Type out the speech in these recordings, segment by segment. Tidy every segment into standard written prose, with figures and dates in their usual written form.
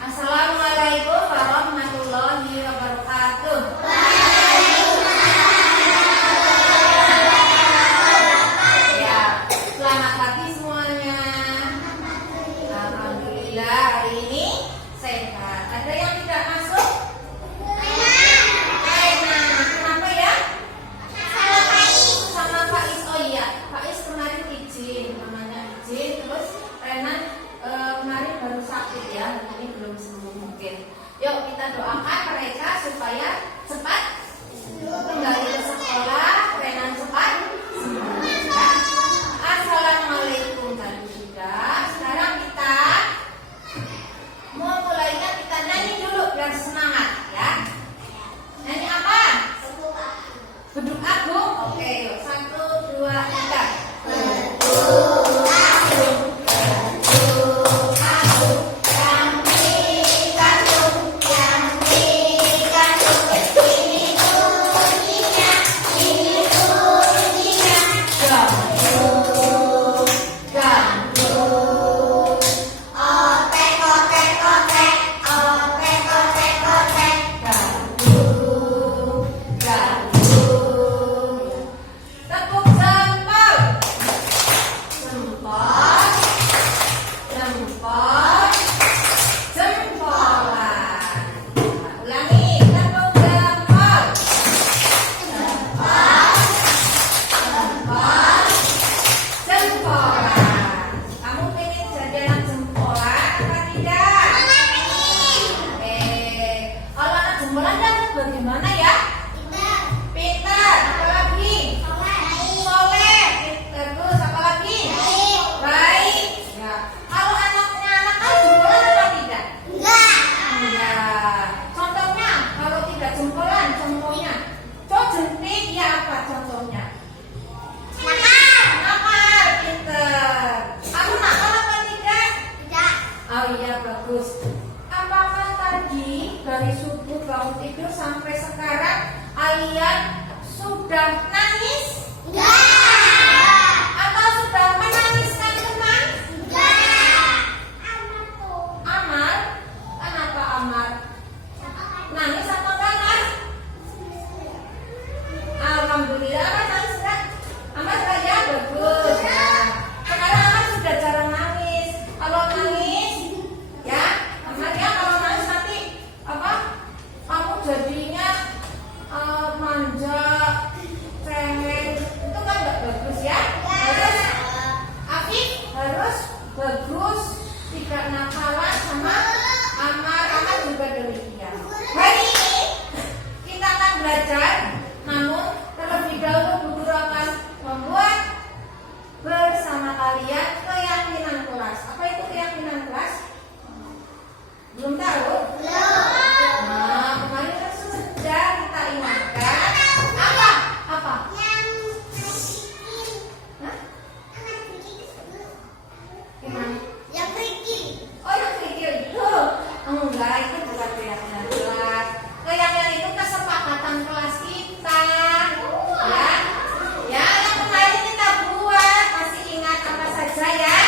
Assalamualaikum warahmatullahi wabarakatuh. Ya, selamat pagi semuanya. Alhamdulillah hari ini sehat. Ada yang tidak masuk? Enak. Kenapa ya? Sama Faiz. Oh iya, Faiz kemarin izin, namanya izin. Terus Renan kemarin baru sakit ya, ini belum sembuh mungkin. Yuk kita doakan mereka supaya cepat kembali ke sekolah, Renan cepat sembuh ya. Assalamualaikum tadi sudah. Sekarang kita mau mulainya, kita nyanyi dulu biar semangat ya. Nyanyi apa? Beduk Agung. Oke, yuk 1, 2, 3. Beduk Agung. Bagaimana ya? Pintar. Apa lagi? Soleh. Terus apa lagi? Baik. Ya. Kalau anaknya anak kan jempolan apa tidak? Enggak. Contohnya kalau tidak jempolan, contohnya. Jentik ya apa contohnya? Nakal. Pintar. Kamu nakal apa tidak? Tidak. Oh iya, bagus. Apakah tadi dari subuh bangun tidur sampai sekarang kalian sudah nangis? Enggak. Atau sudah menangiskan teman? Enggak. Amar? Kenapa Amar? Nangis atau enggak? Alhamdulillah, Amar nangis enggak? Amar saya bagus. Nah, sekarang Amar sudah jarang nangis. Kalau nangis, ya Amar ya, kalau nangis nanti apa? Kamu jadinya manja, cengeng, itu kan gak bagus ya. Harus Afif harus bagus, tidak nakalan. sama Amar juga demikian. Hari ini kita akan belajar, namun terlebih dahulu Bu Guru akan membuat bersama kalian keyakinan kelas. Apa itu keyakinan kelas? Belum tahu? Nah, kemarin kan sudah kita ingatkan. Apa? Hah? Gimana? Yang kerikil. Oh, yang kerikil itu? Enggak, itu bukan keyakinan kelas. Keyakinan itu kesepakatan kelas kita. Ya, ya, yang kemarin kita buat. Masih ingat apa saja ya?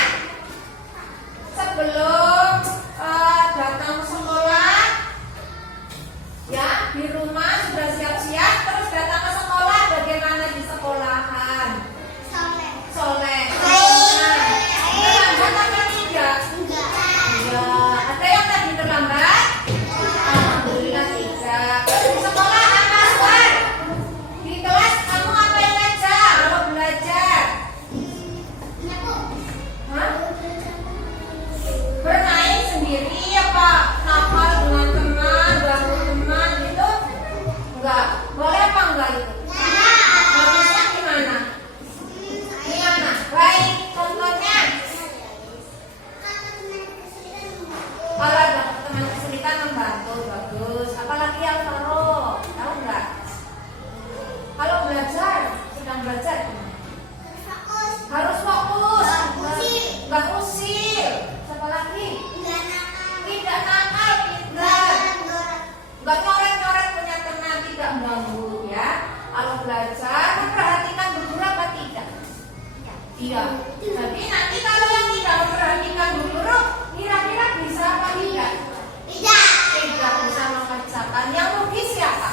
Sebelum datang ke sekolah, ya, di rumah sudah siap-siap, terus datang ke sekolah, bagaimana di sekolahan? Soleh. Terlambat apa tidak? Ya, ada yang tadi terlambat? Alhamdulillah tidak. Di sekolah apa, Aswar? Di kelas kamu ngapain aja kalau belajar? Hah? Bermain sendiri apa nakal dengan teman, ganggu teman gitu? Enggak. Boleh apa enggak itu? Bagusnya gimana? Gimana? Baik, contohnya kalau ada teman kesulitan membantu, bagus. Apalagi Alvaro, tahu enggak? Kalau belajar, sedang belajar harus fokus, enggak usil. Siapa lagi? Tidak nakal, pintar. Enggak nyoret-nyoret punya teman, tidak mengganggu ya. Kalau belajar memperhatikan guru apa tidak? Iya. Jadi nanti kalau yang tidak memperhatikan guru, kira-kira bisa apa tidak? Tidak bisa mengerjakan. Yang rugi siapa?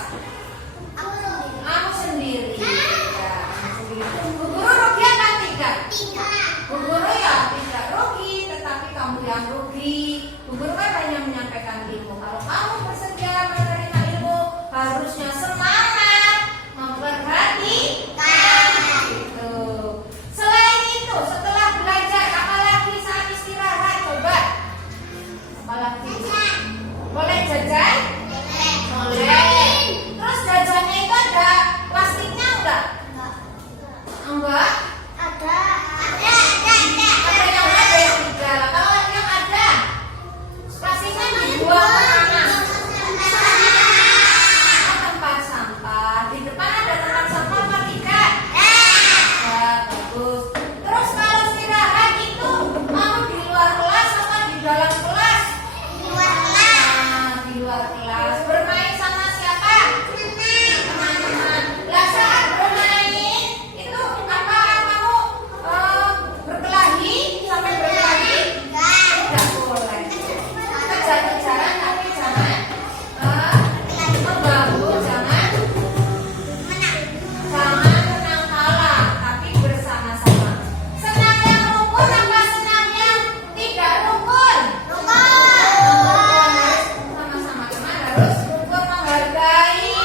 Kamu sendiri. Ya, kamu sendiri. Guru rugi apa tidak? Guru ya tidak rugi, tetapi kamu yang rugi. Guru kan hanya menyampaikan ilmu. Kalau kamu bersedia menerima ilmu, harusnya semangat memperhatikan. Gitu. Selain itu, setelah belajar, apalagi saat istirahat, coba. Apalagi? Boleh jajan? Boleh. Terus jajannya itu ada plastiknya enggak? Enggak? Ada yang ada yang tidak. Kalau yang ada, plastiknya dibuang kemana? Ke tempat sampah. Di depan ada tempat sampah apa tidak? Ya, bagus. Terus kalau istirahat itu mau di luar kelas apa di dalam kelas? Nah, di luar kelas. Bermain sama siapa? Teman-teman. Lah saat bermain itu apa kamu berkelahi sampai berkelahi? Tidak boleh. Kejar-kejaran tapi jangan mengganggu, jangan menang kalah, tapi bersama-sama. Senang yang rukun apa senang yang tidak rukun? Sama-sama teman harus rukun, menghargai,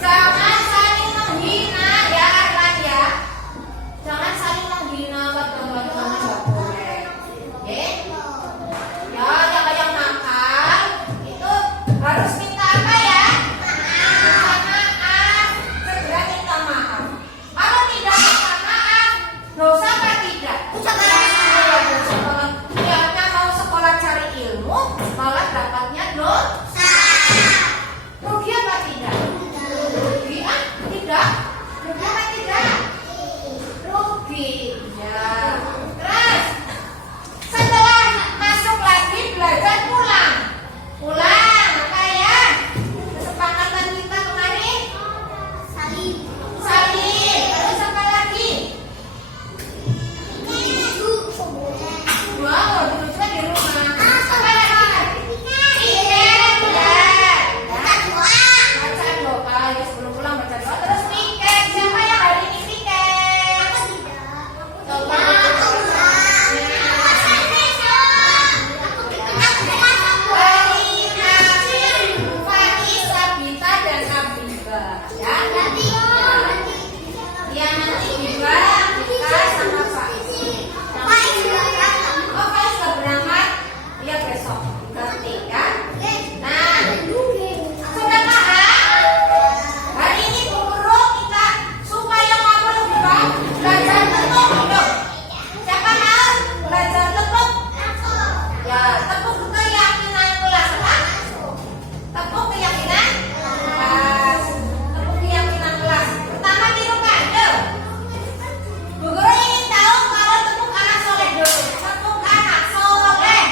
jangan saling menghina ya kan ya. Jangan saling menghina, teman-teman nggak boleh. Oke? Ya, yang nakal itu harus minta apa ya? Minta maaf, segera minta maaf. Kalau tidak minta maaf, dosa apa tidak? Dosa banget. Niatnya mau sekolah cari ilmu, malah dapatnya dosa. Rugi apa tidak? Rugi tidak? Rugi apa tidak? Rugi. Ya. Terus setelah masuk lagi belajar pulang. Apa ya? Kesepakatan kita kemarin? Salin. Terus apa lagi? Wow, duduknya di rumah. Apa lagi? Ya, tepuk keyakinan kelas apa? Tepuk keyakinan kelas. Tepuk keyakinan kelas. Pertama tirukan, yuk. Bu Guru ingin tahu kalau tepuk anak soleh dulu. Tepuk anak soleh.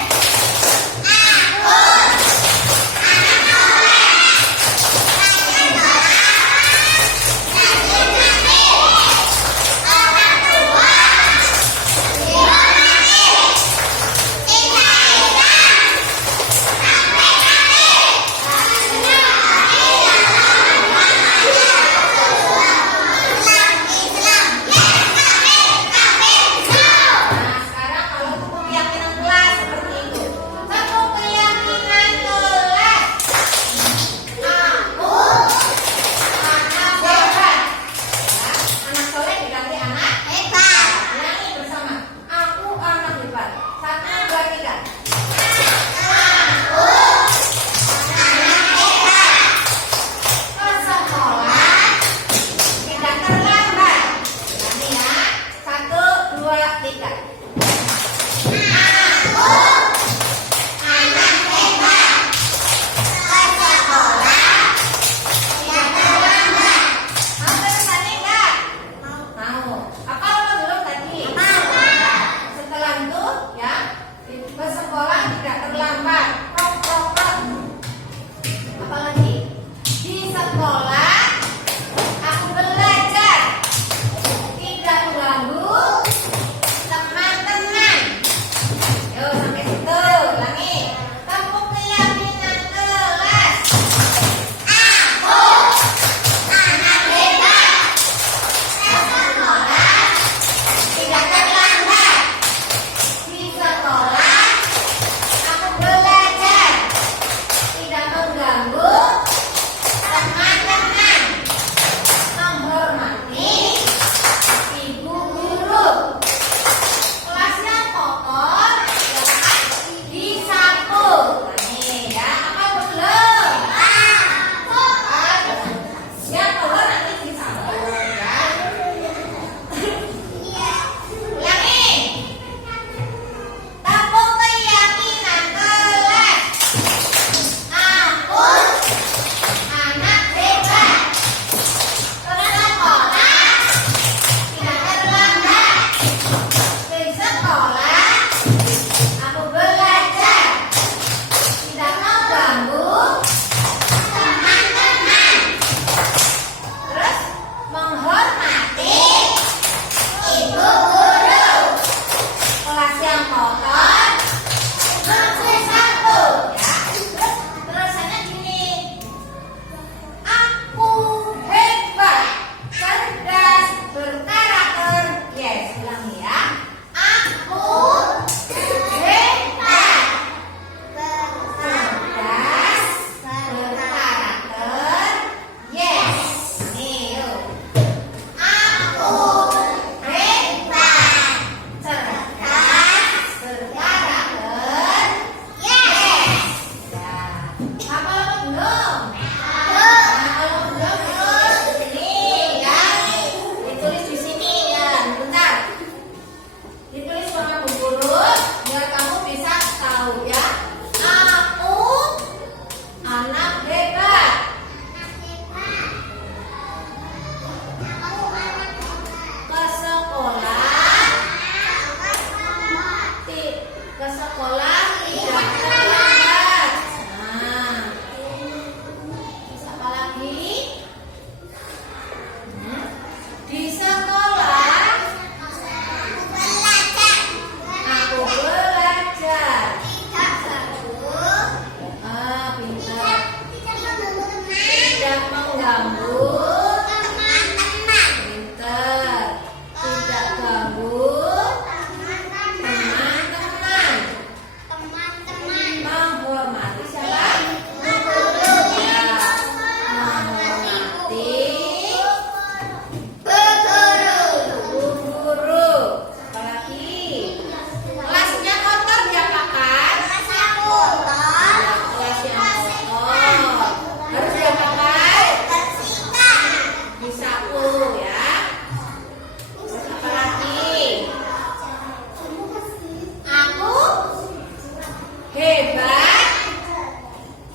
hebat,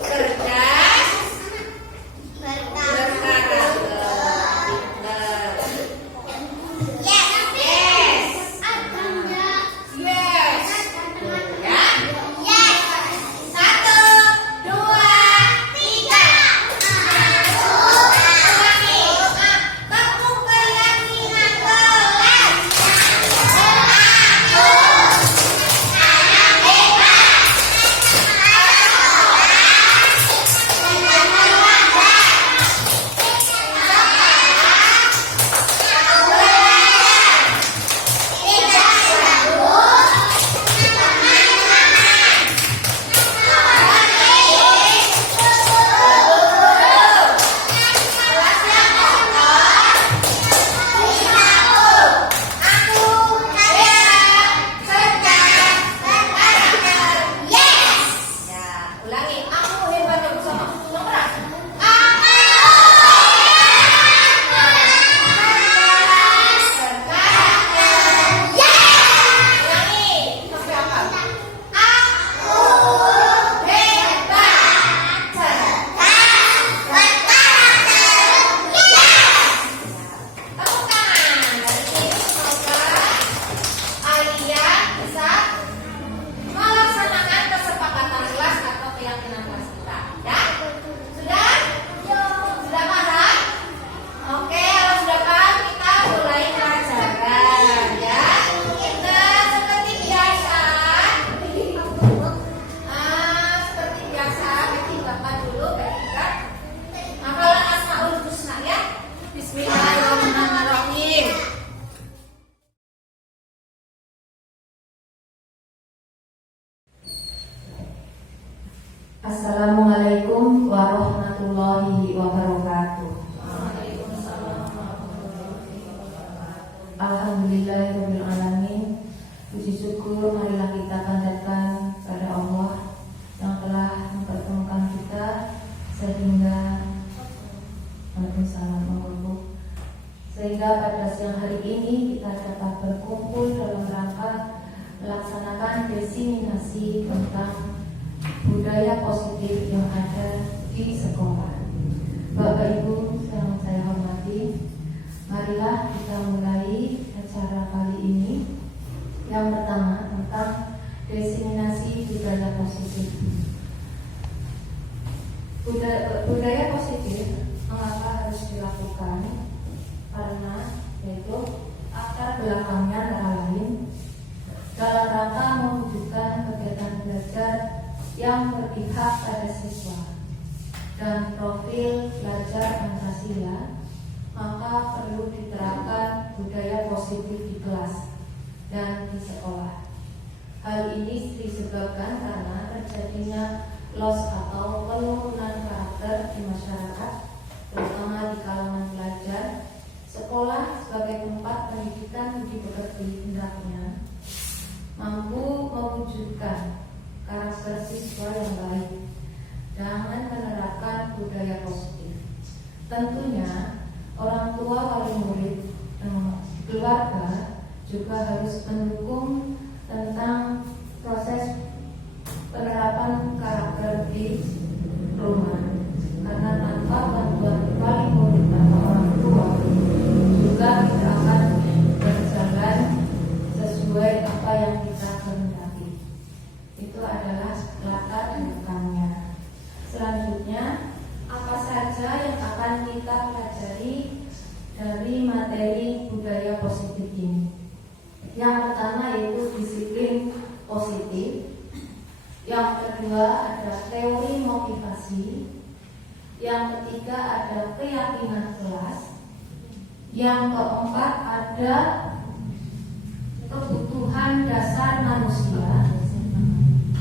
cerdas, berkarakter. Pinter. Yes. Yes. Ya. Satu, dua, tiga. Ulangi. Tepuk keyakinan kelas. Assalamualaikum warahmatullahi wabarakatuh. Alhamdulillahirabbil alamin. Puji syukur marilah kita panjatkan pada Allah yang telah mempertemukan kita sehingga pada siang hari ini kita dapat berkumpul dalam rangka melaksanakan diseminasi tentang budaya positif yang ada di sekolah. Bapak Ibu yang saya hormati, marilah kita mulai acara kali ini. Yang pertama tentang diseminasi budaya positif. Budaya positif mengapa harus dilakukan? Karena yaitu akar belakangnya antara lain dalam rangka mewujudkan kegiatan belajar yang berpihak pada siswa dan profil belajar Pancasila, maka perlu diterapkan budaya positif di kelas dan di sekolah. Hal ini disebabkan karena terjadinya loss atau penurunan karakter di masyarakat, terutama di kalangan pelajar. Sekolah sebagai tempat pendidikan budi pekerti hendaknya mampu mewujudkan karakter siswa yang baik dengan menerapkan budaya positif. Tentunya orang tua wali murid dan keluarga juga harus mendukung tentang proses penerapan karakter di rumah, karena tanpa bantuan wali murid atau orang tua juga tidak akan berjalan sesuai apa yang kita kehendaki. Itu adalah latar belakangnya. Selanjutnya, apa saja yang akan kita pelajari dari materi budaya positif ini? Yang pertama yaitu disiplin positif. Yang kedua ada teori motivasi. Yang ketiga ada keyakinan kelas. Yang keempat ada kebutuhan dasar manusia.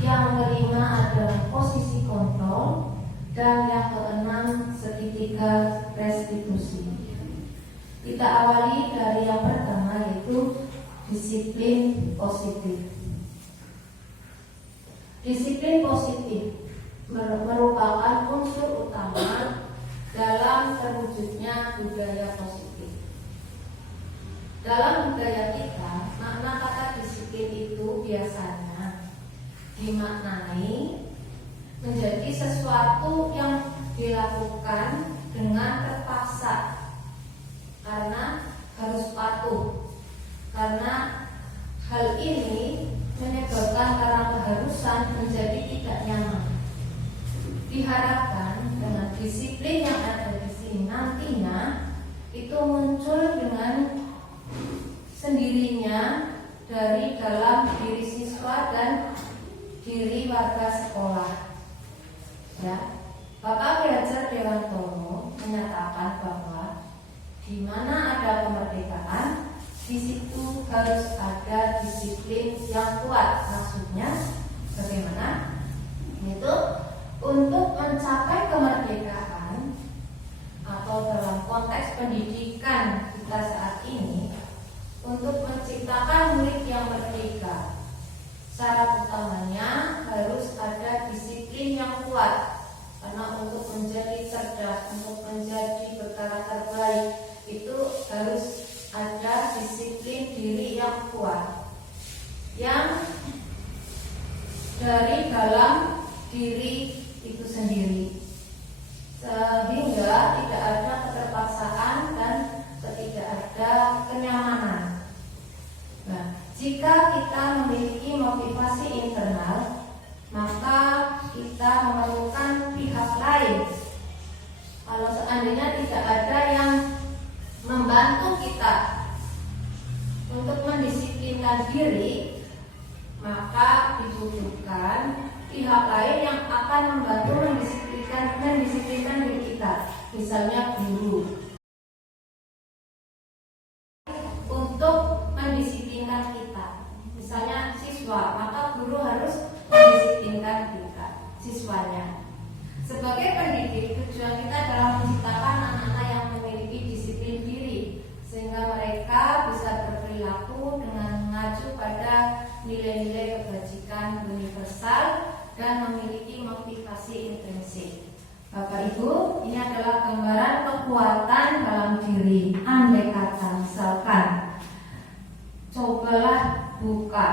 Yang kelima ada posisi kontrol. Dan yang keenam segitiga restitusi. Kita awali dari yang pertama yaitu disiplin positif. Disiplin positif merupakan unsur utama dalam terwujudnya budaya positif. Dalam budaya kita, makna kata disiplin itu biasanya dimaknai dimaknai menjadi sesuatu yang dilakukan dengan terpaksa karena harus patuh. Karena hal ini menyebabkan karena keharusan menjadi tidak nyaman. Diharapkan dengan disiplin yang ada di sini nantinya itu muncul dengan sendirinya dari dalam diri siswa dan diri warga sekolah. Ya, Bapak Belajar Dewantoro menyatakan bahwa di mana ada kemerdekaan, di situ harus ada disiplin yang kuat. Maksudnya bagaimana? Itu untuk mencapai kemerdekaan atau dalam konteks pendidikan kita saat ini, untuk menciptakan murid yang merdeka, syarat utamanya harus ada disiplin yang kuat. Karena untuk menjadi cerdas, untuk menjadi berkarakter baik, itu harus ada disiplin diri yang kuat, yang dari dalam diri itu sendiri, sehingga tidak ada keterpaksaan dan tidak ada kenyamanan. Nah, jika kita memiliki motivasi internal, maka kita memerlukan pihak lain. Kalau seandainya tidak ada yang membantu kita untuk mendisiplinkan diri, maka dibutuhkan pihak lain yang akan membantu mendisiplinkan diri kita. Misalnya guru untuk mendisiplinkan kita, misalnya siswa, maka guru harus mendisiplinkan kita, siswanya. Sebagai pendidik, tujuan kita adalah menciptakan anak-anak yang memiliki disiplin diri, sehingga mereka bisa berperilaku dengan mengacu pada nilai-nilai kebajikan universal dan memiliki motivasi intrinsik. Bapak Ibu, ini adalah gambaran kekuatan dalam diri. Andai kata misalkan, cobalah buka.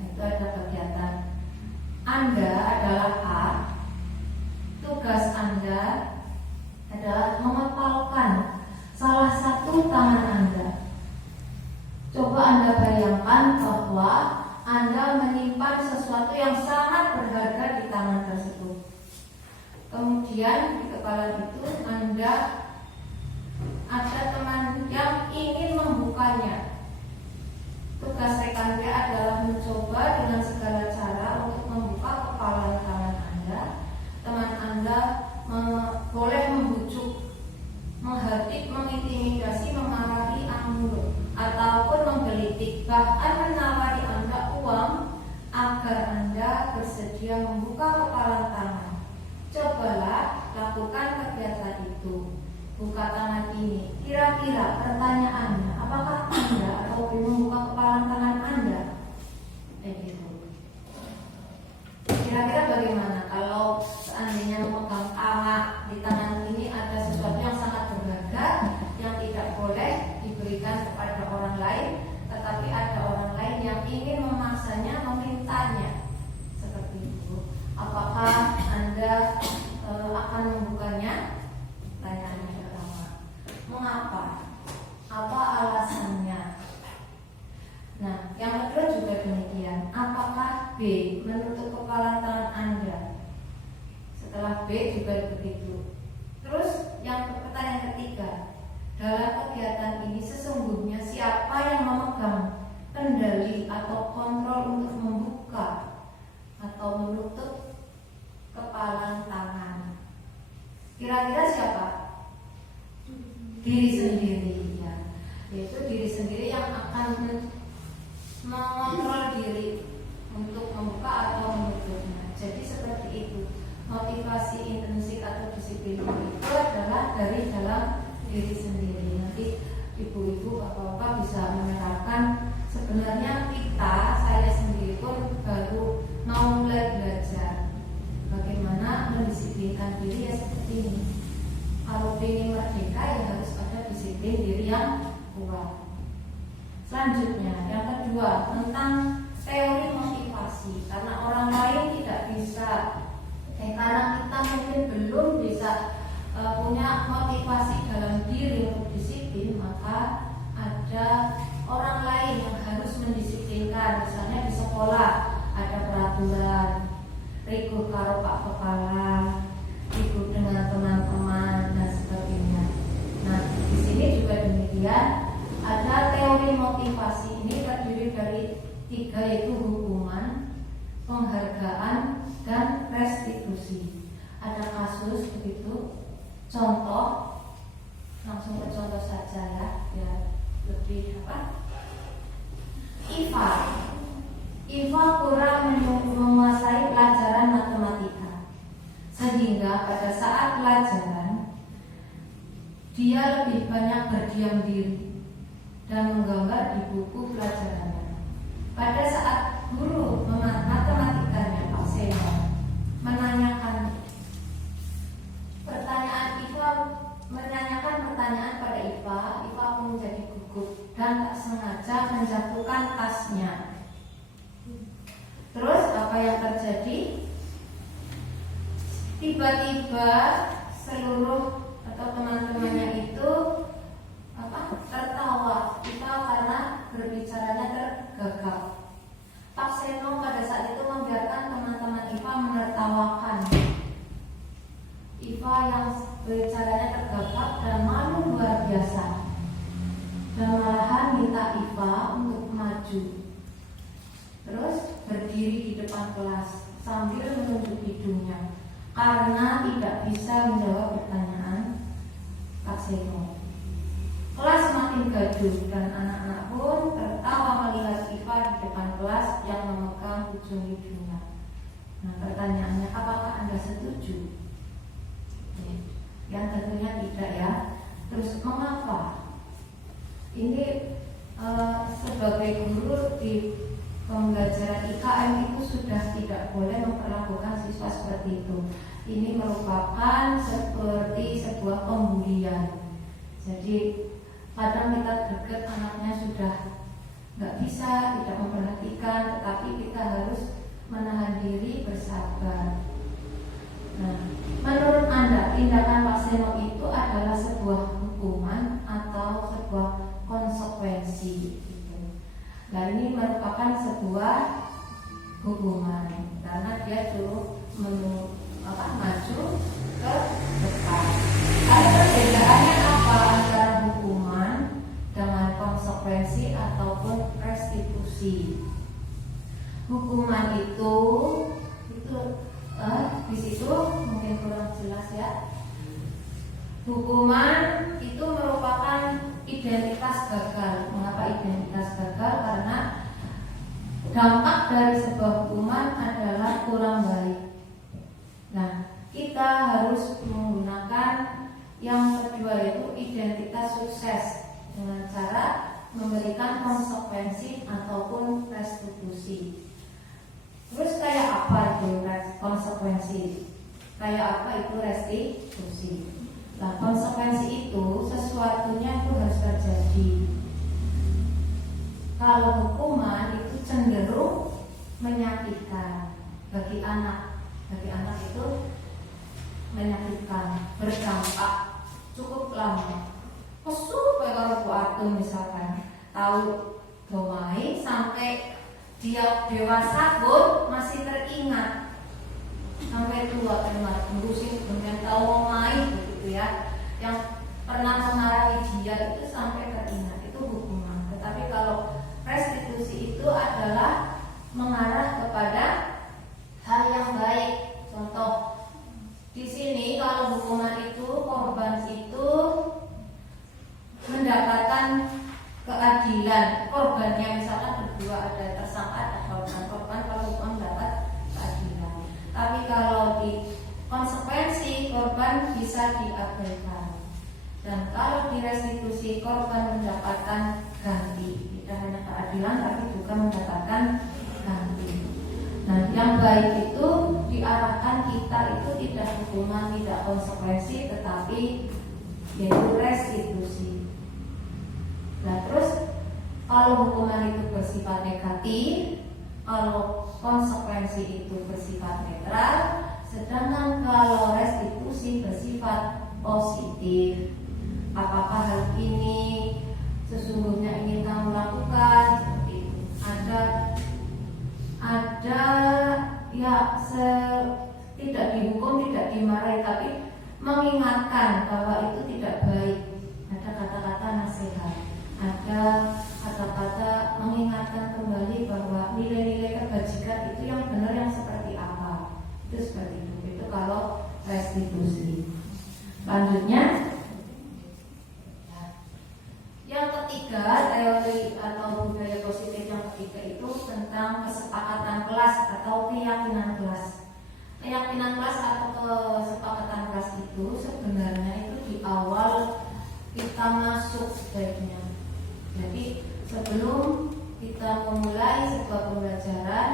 Nah, itu ada kegiatan. Anda adalah A. Tugas Anda adalah mengepalkan salah satu tangan Anda. Coba Anda bayangkan bahwa Anda menyimpan sesuatu yang sangat berharga di tangan tersebut. Kemudian di kepala itu Anda ada teman yang ingin membukanya. Tugas rekan dia adalah mencoba dengan segala cara untuk membuka kepala tangan Anda. Teman Anda boleh membujuk, menghardik, mengintimidasi, memarahi Anda, ataupun menggelitik, bahkan menawari Anda uang agar Anda bersedia membuka kepala tangan. Cobalah lakukan kegiatan itu. Buka tangan ini. Kira-kira pertanyaannya, apakah Anda atau membuka kepala tangan Anda? Begitu. Kira-kira bagaimana kalau seandainya memegang anak di tangan ini ada sesuatu yang sangat berharga yang tidak boleh diberikan kepada orang lain, tetapi ada orang lain yang ingin memaksanya, memintanya seperti itu. Apakah Anda akan membukanya? Pertanyaannya pertama, mengapa? Apa alasannya? Nah, yang kedua juga demikian. Apakah B menutup kepala tangan Anda? Setelah B juga begitu. Terus yang pertanyaan ketiga, dalam kegiatan ini sesungguhnya siapa yang memegang kendali atau kontrol untuk membuka atau menutup kepala tangan? Kira-kira siapa? Diri sendiri, ya. Yaitu diri sendiri yang akan mengontrol diri untuk membuka atau menutupnya. Jadi seperti itu. Motivasi intrinsik atau disiplin itu adalah dari dalam diri sendiri. Nanti ibu-ibu, bapak-bapak bisa menerapkan. Sebenarnya saya sendiri pun baru mau mulai belajar bagaimana mendisiplinkan diri ya seperti ini. Kalau ingin merdeka ya harus ada disiplin diri yang kuat. Selanjutnya, yang kedua tentang teori motivasi. motivasi karena orang lain tidak bisa, karena kita mungkin belum bisa punya motivasi dalam diri untuk disiplin, maka ada orang lain yang harus mendisiplinkan. Misalnya di sekolah ada peraturan, ribut karo pak kepala, ribut dengan teman-teman dan sebagainya. Nah, di sini juga demikian. Ada teori motivasi ini terdiri dari 3, yaitu hukuman, penghargaan, dan restitusi. Ada kasus begitu. Contoh, langsung ke contoh saja ya, biar lebih Iva kurang menguasai pelajaran matematika, sehingga pada saat pelajaran dia lebih banyak berdiam diri dan menggambar di buku pelajarannya. Pada saat guru matematikanya Pak Seno menanyakan pertanyaan pada Iva pun menjadi gugup dan tak sengaja menjatuhkan tasnya. Terus apa yang terjadi? Tiba-tiba seluruh atau teman-temannya itu tertawa Iva karena berbicaranya tergagap. Pak Seno pada saat itu membiarkan teman-teman Iva menertawakan Iva yang berbicaranya tergagap dan malu luar biasa, dan malahan minta Iva untuk maju, terus berdiri di depan kelas sambil menunjuk hidungnya karena tidak bisa menjawab pertanyaan Pak Seno. Kelas semakin gaduh dan anak-anak pun tertawa melihat Iva di depan kelas yang memegang ujung hidungnya. Nah, pertanyaannya, apakah Anda setuju? Yang tentunya tidak ya. Terus mengapa? Ini sebagai guru di pembelajaran IKM itu sudah tidak boleh memperlakukan siswa seperti itu. Ini merupakan seperti sebuah pembulian. Jadi kadang kita greget anaknya sudah nggak bisa, tidak memperhatikan, tetapi kita harus menahan diri, bersabar. Nah, menurut Anda tindakan Pak Seno itu adalah sebuah hukuman atau sebuah konsekuensi? Nah, ini merupakan sebuah hukuman karena dia suruh maju ke depan. Ada perbedaannya apa antara hukuman dengan konsekuensi ataupun restitusi? Hukuman itu di situ mungkin kurang jelas ya. Hukuman itu merupakan identitas gagal. Mengapa identitas gagal? Karena dampak dari sebuah hukuman adalah kurang baik. Nah, kita harus menggunakan yang kedua, yaitu identitas sukses dengan cara memberikan konsekuensi ataupun restitusi. Terus kayak apa itu konsekuensi? Kayak apa itu restitusi? Nah, konsekuensi itu sesuatunya itu harus terjadi. Kalau hukuman itu cenderung menyakitkan bagi anak. Bagi anak itu menyakitkan, berdampak cukup lama. Kesup kalau buatun misalkan tahu domai sampai dia dewasa pun masih teringat, sampai tua teringat, ngurusin kemudian tahu main begitu ya. Yang pernah memarahi dia itu sampai teringat, itu hukuman. Tetapi kalau restitusi itu adalah mengarah kepada hal yang baik. Contoh di sini kalau hukuman itu korban itu mendapatkan keadilan, korbannya misalkan berdua, ada tersangka, ada korban kalau hukuman mendapat keadilan. Tapi kalau di konsekuensi korban bisa diabaikan, dan kalau di restitusi korban mendapatkan ganti, tidak hanya keadilan tapi juga mendapatkan ganti. Nah, yang baik itu diarahkan kita itu tidak hukuman, tidak konsekuensi, tetapi yaitu restitusi. Nah, terus kalau hukuman itu bersifat negatif, kalau konsekuensi itu bersifat netral, sedangkan kalau restitusi bersifat positif. Apakah hal ini sesungguhnya ingin kamu lakukan? Seperti itu. Ada ya tidak dihukum, tidak dimarahi, tapi mengingatkan bahwa itu tidak baik. Ada kata-kata nasihat, ada kata-kata mengingatkan kembali bahwa nilai-nilai kebajikan itu yang benar yang seperti apa. Itu seperti itu. Itu kalau restitusi. Selanjutnya, yang ketiga, teori atau budaya positif yang ketiga itu tentang kesepakatan kelas atau keyakinan kelas. Keyakinan kelas atau kesepakatan kelas itu sebenarnya itu di awal kita masuk sebaiknya. Jadi sebelum kita memulai sebuah pembelajaran,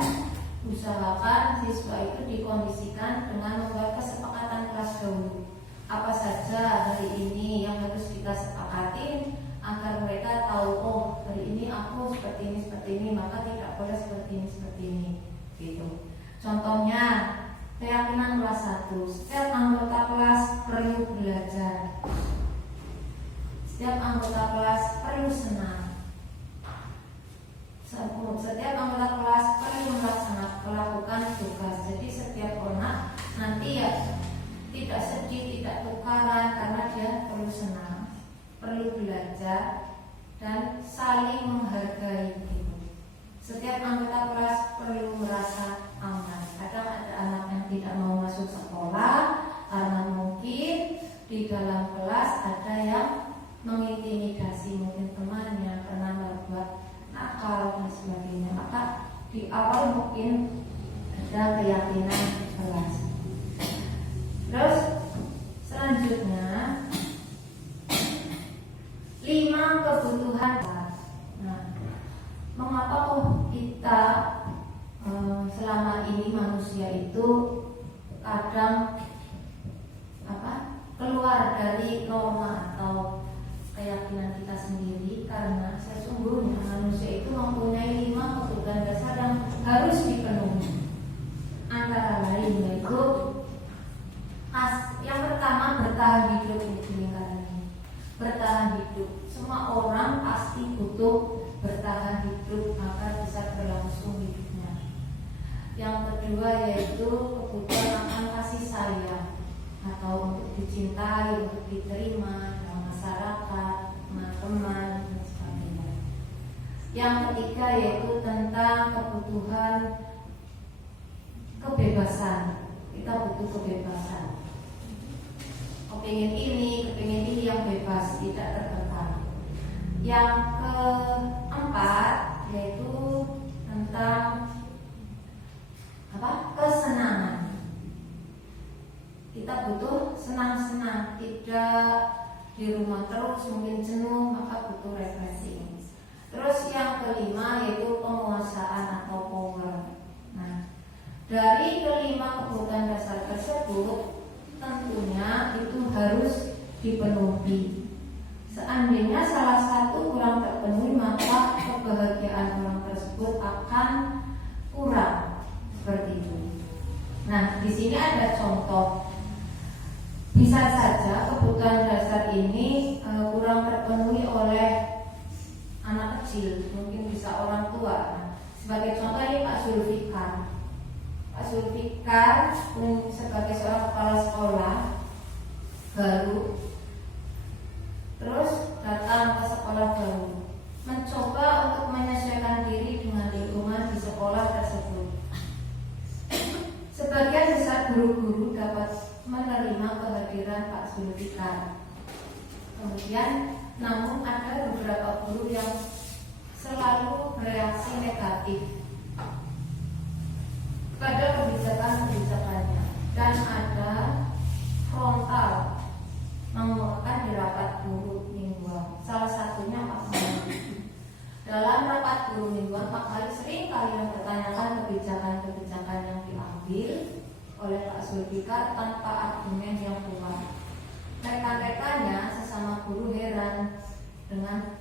usahakan siswa itu dikondisikan dengan membuat kesepakatan kelas dahulu. Apa saja hari ini yang harus kita sepakatin agar mereka tahu, oh hari ini aku seperti ini, maka tidak boleh seperti ini, gitu. Contohnya, keyakinan kelas 1, setiap anggota kelas perlu belajar, setiap anggota kelas perlu senang, setiap anggota kelas perlu melakukan tugas. Jadi setiap anak nanti ya tidak sedih, tidak tukaran, karena dia perlu senang, perlu belajar, dan saling menghargai. Setiap anggota kelas perlu merasa aman. Kadang ada anak yang tidak mau masuk sekolah karena mungkin di dalam kelas ada yang mengintimidasi mungkin temannya karena berbuat nakal dan sebagainya. Maka di awal mungkin ada keyakinan kelas. Terus selanjutnya 5 kebutuhan. Nah, mengapa kita selama ini manusia itu kadang keluar dari norma atau keyakinan kita sendiri, karena sesungguhnya manusia itu mempunyai 5 kebutuhan dasar yang harus dipenuhi. Antara lain yaitu yang pertama, bertahan hidup di lingkaran ini. Bertahan hidup. Semua orang pasti butuh bertahan hidup agar bisa berlangsung hidupnya. Yang kedua yaitu kebutuhan akan kasih sayang atau untuk dicintai, untuk diterima dalam masyarakat, teman-teman dan sebagainya. Yang ketiga yaitu tentang kebutuhan kebebasan. Kita butuh kebebasan. Kepingin ini yang bebas, tidak terkekang. Yang keempat yaitu tentang kesenangan. Kita butuh senang-senang, tidak di rumah terus mungkin jenuh, maka butuh refreshing. Terus yang kelima yaitu penguasaan atau power. Nah, dari kelima kebutuhan dasar tersebut tentunya itu harus dipenuhi. Seandainya salah satu kurang terpenuhi, maka kebahagiaan orang tersebut akan kurang. Seperti itu. Nah, di sini ada contoh. Bisa saja kebutuhan dasar ini kurang terpenuhi oleh anak kecil, mungkin bisa orang tua. Nah, sebagai contoh ini Pak Zulfikar. Pak Zulfikar sebagai seorang kepala sekolah baru, terus datang ke sekolah baru, mencoba untuk menyesuaikan diri dengan lingkungan di sekolah tersebut. Sebagian besar guru-guru dapat menerima kehadiran Pak Zulfikar. Kemudian, namun ada beberapa guru yang selalu bereaksi negatif pada kebijakan-kebijakannya, dan ada frontal mengeluarkan di rapat guru mingguan. Salah satunya Pak Mali. Dalam rapat guru mingguan, Pak Mali sering kali mempertanyakan kebijakan-kebijakan yang diambil oleh Pak Zulfikar tanpa argumen yang kuat. Rekan-rekannya sesama guru heran dengan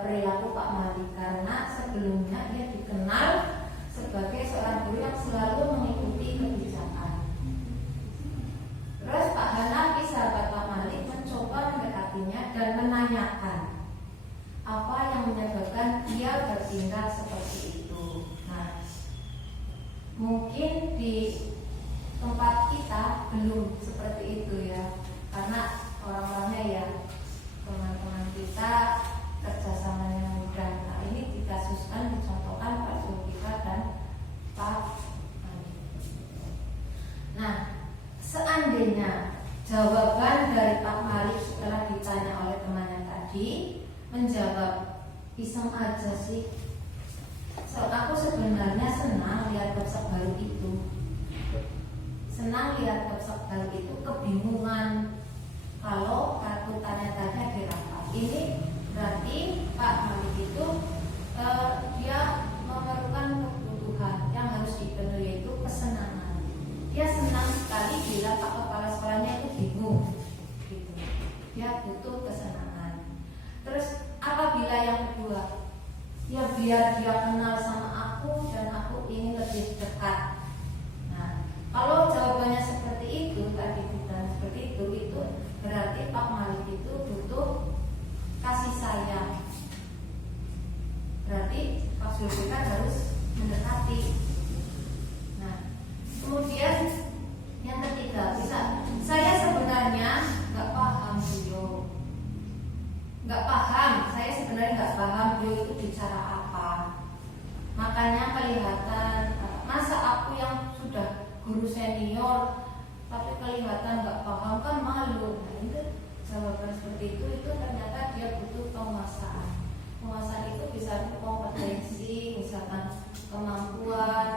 perilaku Pak Mali, karena sebelumnya dia dikenal sebagai seorang guru yang selalu mengikuti kebijakan. Terus Pak Hanafi, sahabat Pak Malik, mencoba mendekatinya dan menanyakan apa yang menyebabkan dia bertindak seperti itu. Nah, mungkin di tempat kita belum seperti itu ya, karena orang-orangnya ya teman-teman kita kerjasamanya mudah. Nah, ini dikasuskan, dicontohkan Pak Zulkifli dan Pak Malik. Nah, seandainya jawaban dari Pak Malik setelah ditanya oleh temannya tadi menjawab iseng aja sih, aku sebenarnya senang lihat website baru itu. Senang lihat website baru itu, kebingungan kalau aku tanya-tanya di rapat. Ini berarti Pak Malik itu dia memerlukan kebutuhan yang harus dipenuhi, yaitu kesenangan. Dia senang sekali bila Pak Kepala Sekolahnya itu bingung gitu. Dia butuh kesenangan. Terus apabila yang kedua, ya biar dia kenal sama aku dan aku ingin lebih dekat. Nah, kalau jawabannya seperti itu tadi dan seperti itu berarti Pak Malik itu butuh kasih sayang. Berarti Pak Zulkifli harus mendekati. Nah, kemudian yang ketiga, saya sebenarnya nggak paham beliau. Saya sebenarnya nggak paham beliau itu bicara apa. Makanya kelihatan, masa aku yang sudah guru senior tapi kelihatan nggak paham, kan malu. Nah, itu jawaban seperti itu ternyata dia butuh penguasaan. Penguasaan itu bisa kompetensi, misalkan kemampuan,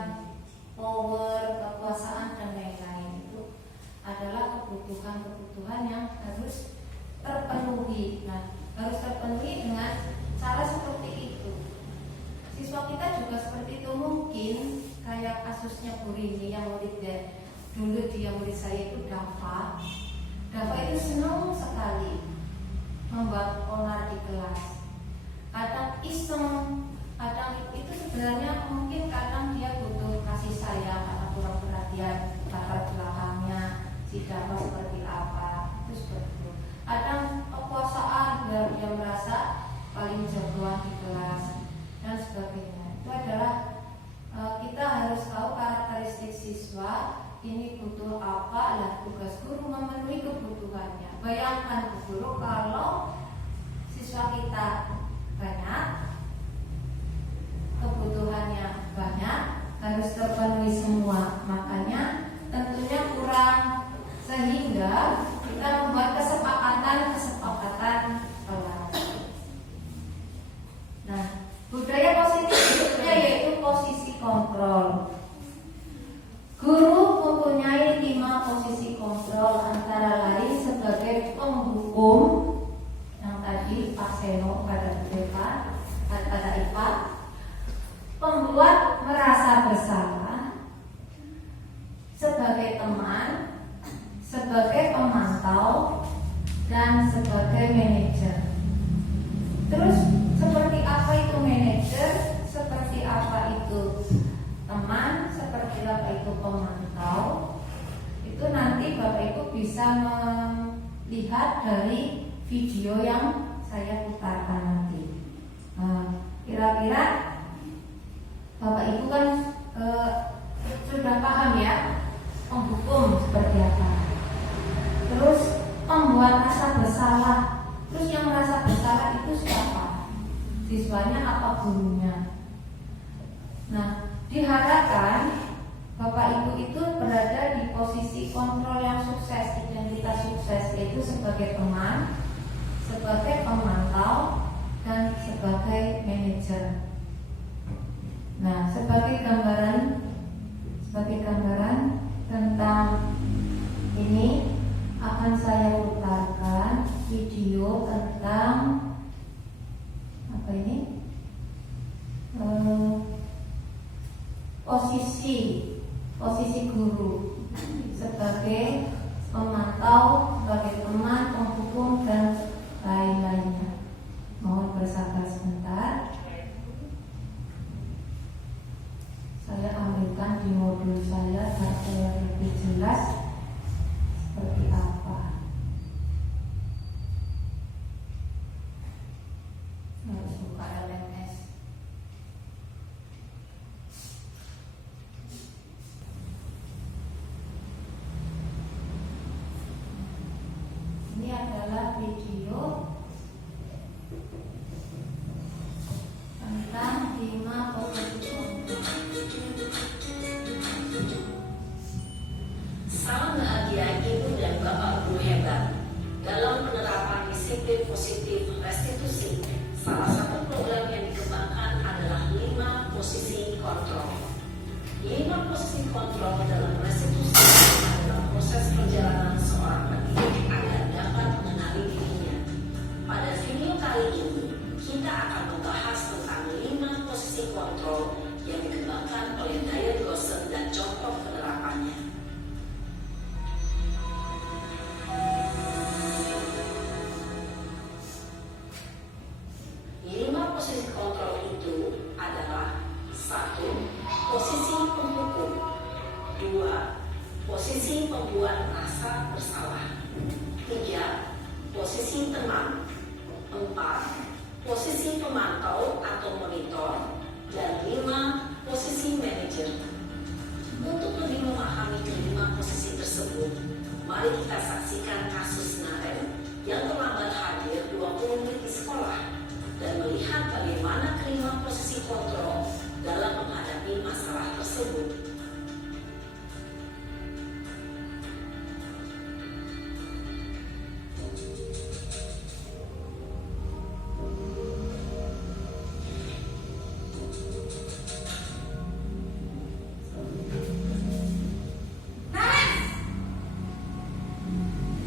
power, kekuasaan dan lain-lain. Itu adalah kebutuhan-kebutuhan yang harus terpenuhi. Nah, harus terpenuhi dengan cara seperti itu. Siswa kita juga seperti itu, mungkin kayak kasusnya Bu Rini yang muridnya dulu, dia murid saya itu Dava itu senang sekali membuat onar di kelas. Kadang iseng, kadang itu sebenarnya mungkin kadang dia butuh kasih sayang karena kurang perhatian latar belakangnya si Dava seperti apa, itu seperti itu. Kadang kekuasaan biar dia merasa paling jagoan di kelas dan sebagainya. Itu adalah kita harus tahu karakteristik siswa ini butuh apa. Lah, tugas guru memenuhi kebutuhannya. Bayangkan Bu Guru, kalau siswa kita banyak, kebutuhannya banyak, harus terpenuhi semua, makanya tentunya kurang, sehingga kita membuat kesepakatan kelas. Nah, budaya positif berikutnya yaitu posisi kontrol. Guru mempunyai 5 posisi kontrol, antara lain sebagai penghukum yang tadi Pak Seno pada IPA, pembuat merasa bersalah, sebagai teman, sebagai pemantau, dan sebagai manajer. Terus seperti apa itu manajer, seperti apa itu teman, seperti apa itu pemantau, itu nanti Bapak Ibu bisa melihat dari video yang saya putarkan nanti. Kira-kira Bapak Ibu kan sudah paham ya penghukum seperti apa. Terus pembuat rasa bersalah. Terus yang merasa bersalah itu siapa? Siswanya apa gurunya? Nah, diharapkan Bapak Ibu itu berada di posisi kontrol yang sukses, identitas sukses, yaitu sebagai teman, sebagai pemantau, dan sebagai manajer. Nah, sebagai gambaran tentang ini akan saya putarkan video tentang apa ini? Posisi guru sebagai pemantau, sebagai teman, penghukum, dan lain-lainnya. Mohon bersabar sebentar. jelas seperti apa. Harus buka LMS. Ini adalah video tentang 5 posisi kontrol. Salam bahagia Ibu dan Bapak Guru hebat. Dalam penerapan disiplin positif restitusi, salah satu program yang dikembangkan adalah 5 posisi kontrol. 5 posisi kontrol dalam restitusi adalah proses perjalanan seorang pendidik agar dapat mengenali dirinya. Pada video kali ini, kita akan membahas tentang 5 posisi kontrol yang dikembangkan oleh Diane Gosset dan contoh penerapannya. 5 posisi kontrol itu adalah 1. Posisi penghukum. 2. Posisi pembuat rasa bersalah. 3. Posisi teman. 4. Posisi pemantau atau monitor. Dan 5. Posisi manajer. Untuk lebih memahami kelima posisi tersebut, mari kita saksikan kasus Naren yang terlambat hadir 20 menit di sekolah dan melihat bagaimana kelima posisi kontrol dalam menghadapi masalah tersebut.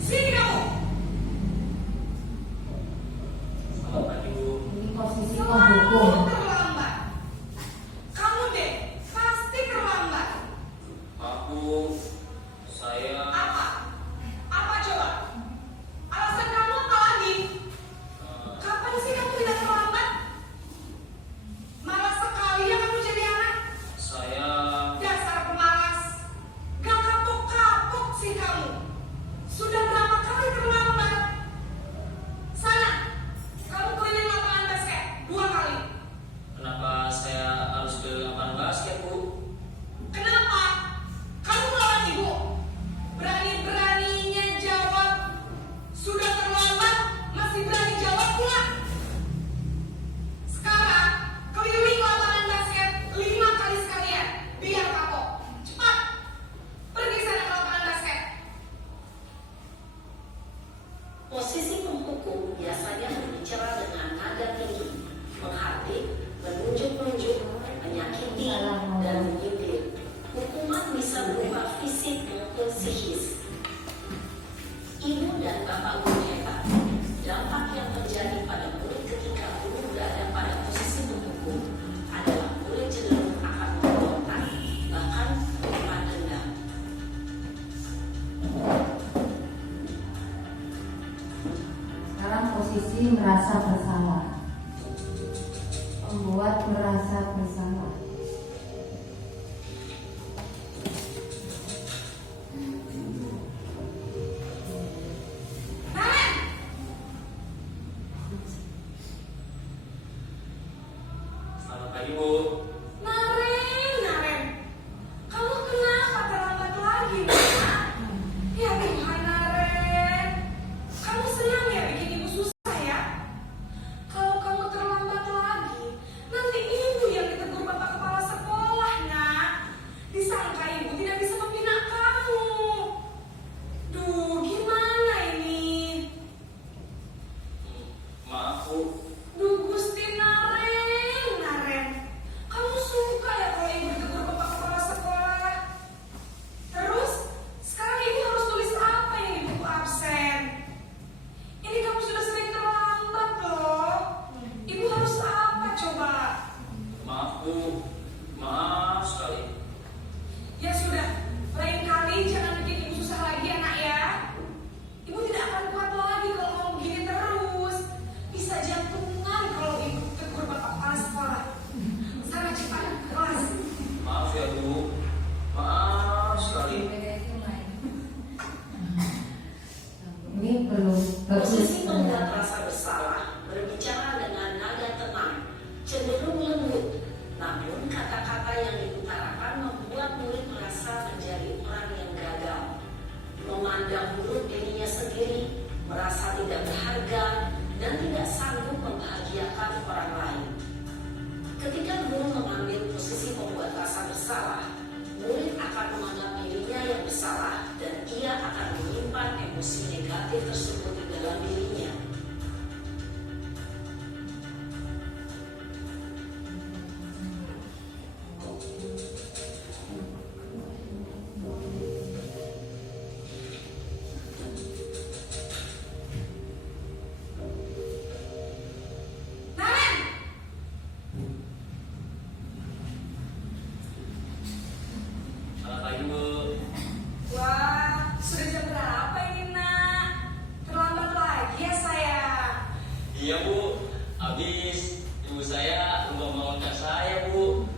Sini kamu. Ini posisi Selalu penghukum. terlambat. Kamu deh, pasti terlambat. Saya Apa? Apa coba? Alasan kamu apa lagi? Kapan sih kamu tidak terlambat? Malas sekali ya kamu jadi anak. Dasar pemalas. Gak kapok-kapok sih kamu. Sudah berapa kali terlambat? Sana, kamu keliling lapangan basket 2 kali. kenapa saya harus ke lapangan basket, Bu? Kenapa? Kamu melawan ibu. Berani-beraninya jawab. Sudah terlambat, masih berani jawab pula. Sekarang, keliling lapangan basket 5 kali sekalian. Biar kapok. Cepat. Pergi sana ke lapangan basket. Posisi penghukum biasanya berbicara dengan nada tinggi, menghardik, menunjuk-nunjuk, menyakiti, dan menyindir. Hukuman bisa berupa fisik maupun psikis. Ibu dan Bapak Guru hebat, dampak yang terjadi pada murid ketika guru berada pada posisi penghukum adalah murid cenderung akan memberontak, bahkan melakukan dendam. Sekarang posisi merasa bersalah. Membuat merasa bersalah. Naren! Selamat pagi, Bu. Naren! Kamu kenapa terlambat lagi, Nak? Ya Tuhan, Naren. Kamu senang ya bikin ibu susah ya? memandang buruk dirinya sendiri, merasa tidak berharga, dan tidak sanggup membahagiakan orang lain. Ketika guru mengambil posisi pembuat rasa bersalah, murid akan menganggap dirinya yang bersalah dan ia akan menyimpan emosi negatif tersebut di dalam dirinya. Selamat pagi, Bu. Wah, sudah jam berapa ini, Nak? Terlambat lagi ya, sayang. Iya, Bu. Habis ibu saya belum bangunkan saya, Bu.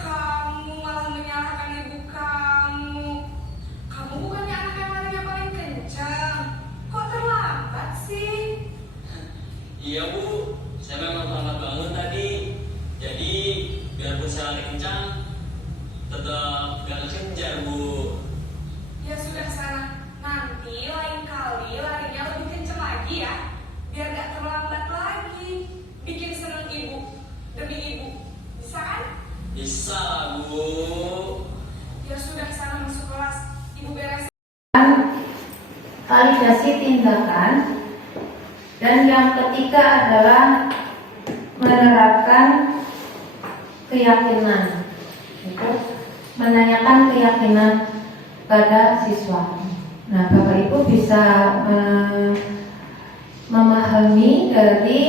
Kamu malah menyalahkan ibu kamu. Kamu bukannya anak yang larinya paling kencang. Kok terlambat sih? Iya, Bu. Saya memang terlambat bangun tadi. Jadi, biarpun saya lari kencang, tetap gak kejar, Bu. Ya sudah sana. Nanti lain kali larinya lebih kencang lagi ya. Biar gak terlambat lagi. Bikin seneng ibu. Demi ibu. Bisa kan? Bisa lah, Bu. Ya sudah sana masuk kelas. Ibu beres. Validasi tindakan, dan yang ketiga adalah menerapkan keyakinan, itu menanyakan keyakinan pada siswa. Nah, Bapak Ibu bisa memahami dari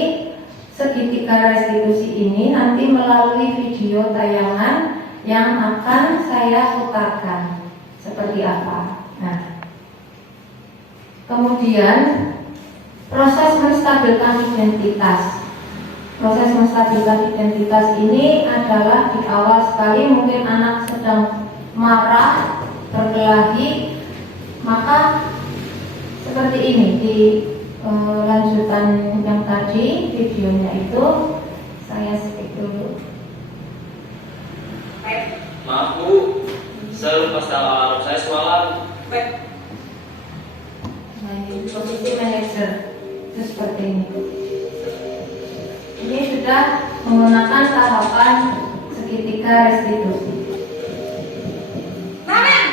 segitiga restitusi ini nanti melalui video tayangan yang akan saya putarkan seperti apa. Nah, kemudian proses menstabilkan identitas. Proses menstabilkan identitas ini adalah di awal sekali mungkin anak sedang marah, berkelahi, maka seperti ini di lanjutan yang tadi videonya itu saya skip dulu. Maaf, Bu. Saya lupa setel alarm saya semalam. Nah, ini posisi manajer itu seperti ini. Ini sudah menggunakan tahapan segitiga restitusi. Namen!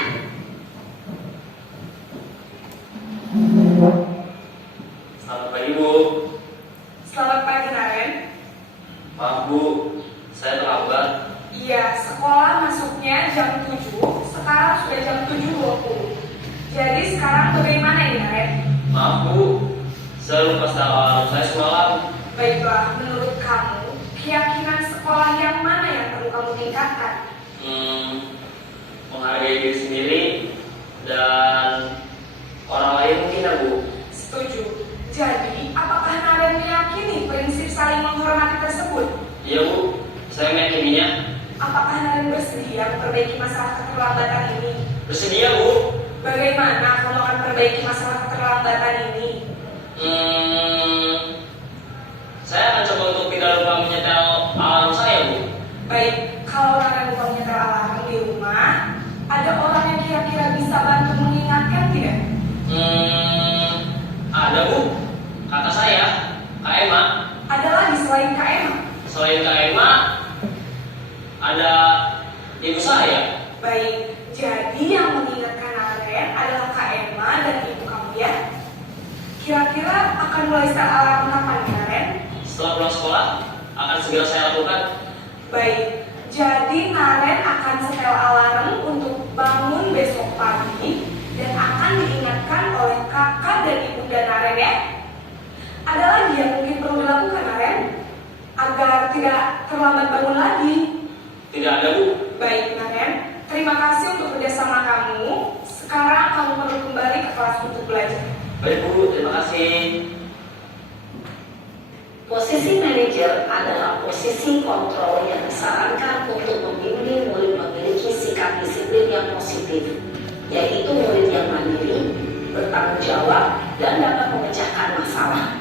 Selamat pagi, Bu. Selamat pagi, Naren. Maaf, Bu. Saya terlambat. Iya, sekolah masuknya jam 7, sekarang sudah jam 7.20. Jadi sekarang bagaimana ini, Naren? Maaf, Bu. Saya lupa setel alarm saya semalam. Baiklah, menurut kamu, keyakinan sekolah yang mana yang perlu kamu tingkatkan? Menghargai diri sendiri dan orang lain mungkin, ya, Bu. Setuju. Jadi, apakah Naren meyakini prinsip saling menghormati tersebut? Iya, Bu. Saya meyakininya. Apakah Naren bersedia memperbaiki masalah keterlambatan ini? Bersedia, Bu. Bagaimana kamu akan perbaiki masalah keterlambatan ini? Saya akan coba untuk tidak lupa menyetel alarm saya, Bu. Baik, kalau Naren lupa menyetel alarm di rumah, ada orang yang kira-kira bisa bantu mengingatkan tidak? Ada, Bu. Kakak saya, Kak Emma. Ada lagi selain Kak Emma? Selain Kak Emma, ada ibu saya. Baik, jadi yang mengingatkan Naren adalah Kak Emma dan ibu kamu ya? Kira-kira akan mulai setel alarm kapan ya, Naren? Setelah pulang sekolah, akan segera saya lakukan. Baik, jadi Naren akan setel alarm untuk bangun besok pagi dan akan diingatkan oleh kakak dan ibunda Naren ya? Ada lagi yang mungkin perlu dilakukan, Naren? Agar tidak terlambat bangun lagi. Tidak ada, Bu. Baik, Naren. Terima kasih untuk kerjasama kamu. Sekarang kamu perlu kembali ke kelas untuk belajar. Baik, Bu. Terima kasih. Posisi manajer adalah posisi kontrol yang disarankan untuk membimbing murid memiliki sikap disiplin yang positif, yaitu murid yang mandiri, bertanggung jawab, dan dapat memecahkan masalah.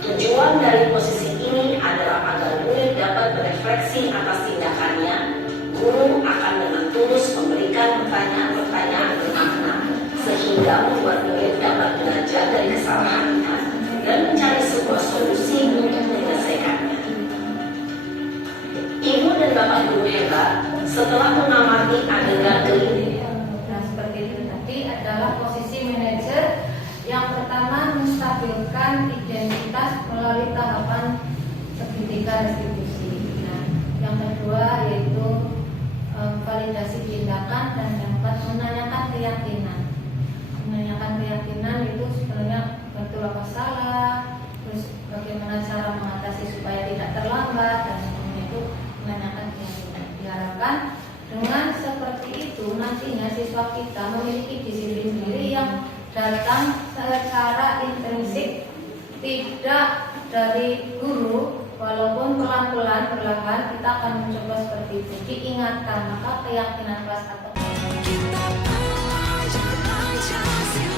Tujuan dari posisi ini adalah agar murid dapat berefleksi atas tindakannya. Guru akan dengan tulus memberikan pertanyaan-pertanyaan bermakna sehingga membuat Setelah mengamati adegan kelima, Nah, seperti itu tadi adalah posisi manajer. Yang pertama, menstabilkan identitas melalui tahapan segitiga restitusi. Nah, yang kedua yaitu validasi tindakan, dan yang keempat menanyakan keyakinan. Menanyakan keyakinan itu sebenarnya betul apa salah, terus bagaimana cara mengatasi supaya tidak terlambat, dan semuanya itu menanyakan keyakinan. Diharapkan dengan seperti itu nantinya siswa kita memiliki disiplin sendiri yang datang secara intrinsik, tidak dari guru. Walaupun pelan-pelan perlahan kita akan mencoba seperti itu. Diingatkan, maka keyakinan kelas atau Kita belajar Pancasila.